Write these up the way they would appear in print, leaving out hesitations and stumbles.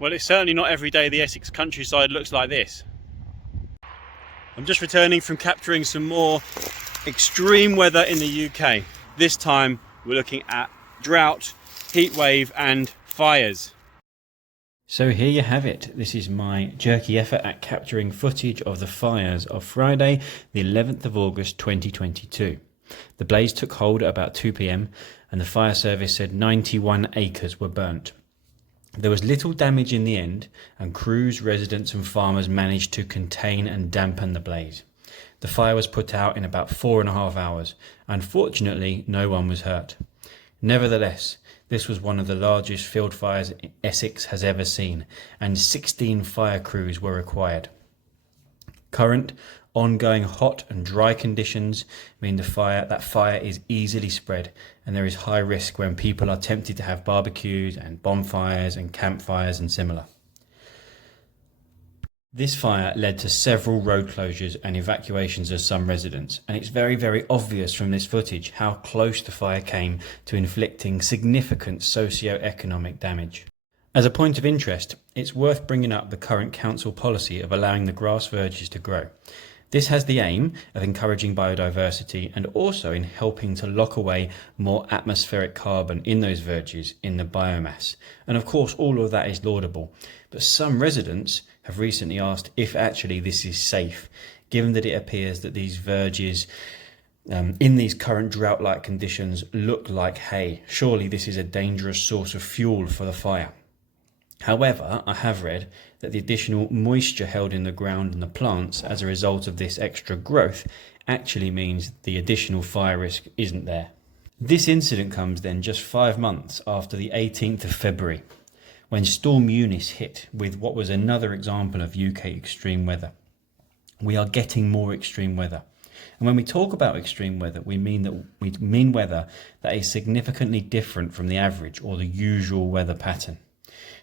Well, it's certainly not every day the Essex countryside looks like this. I'm just returning from capturing some more extreme weather in the UK. This time we're looking at drought, heat wave and fires. So here you have it. This is my jerky effort at capturing footage of the fires of Friday, the 11th of August 2022. The blaze took hold at about 2 p.m. and the fire service said 91 acres were burnt. There was little damage in the end, and crews, residents and farmers managed to contain and dampen the blaze. The fire was put out in about 4.5 hours. Unfortunately, no one was hurt. Nevertheless, this was one of the largest field fires Essex has ever seen, and 16 fire crews were required. Current, ongoing hot and dry conditions mean that fire is easily spread, and there is high risk when people are tempted to have barbecues and bonfires and campfires and similar. This fire led to several road closures and evacuations of some residents, and it's very, very obvious from this footage how close the fire came to inflicting significant socio-economic damage. As a point of interest, it's worth bringing up the current council policy of allowing the grass verges to grow. This has the aim of encouraging biodiversity and also in helping to lock away more atmospheric carbon in those verges in the biomass. And of course, all of that is laudable. But some residents have recently asked if actually this is safe, given that it appears that these verges in these current drought-like conditions look like hay. Surely this is a dangerous source of fuel for the fire. However, I have read that the additional moisture held in the ground and the plants as a result of this extra growth actually means the additional fire risk isn't there. This incident comes then just 5 months after the 18th of February, when Storm Eunice hit with what was another example of UK extreme weather. We are getting more extreme weather. And when we talk about extreme weather, we mean weather that is significantly different from the average or the usual weather pattern.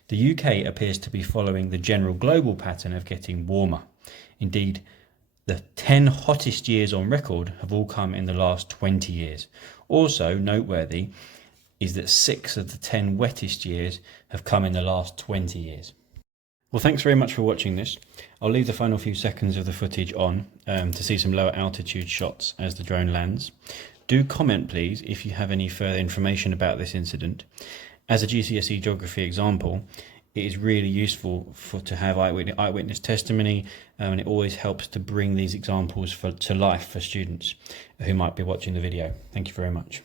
The UK appears to be following the general global pattern of getting warmer. Indeed, the 10 hottest years on record have all come in the last 20 years. Also noteworthy is that 6 of the 10 wettest years have come in the last 20 years. Well, thanks very much for watching this. I'll leave the final few seconds of the footage on to see some lower altitude shots as the drone lands. Do comment, please, if you have any further information about this incident. As a GCSE geography example, it is really useful to have eyewitness testimony, and it always helps to bring these examples to life for students who might be watching the video. Thank you very much.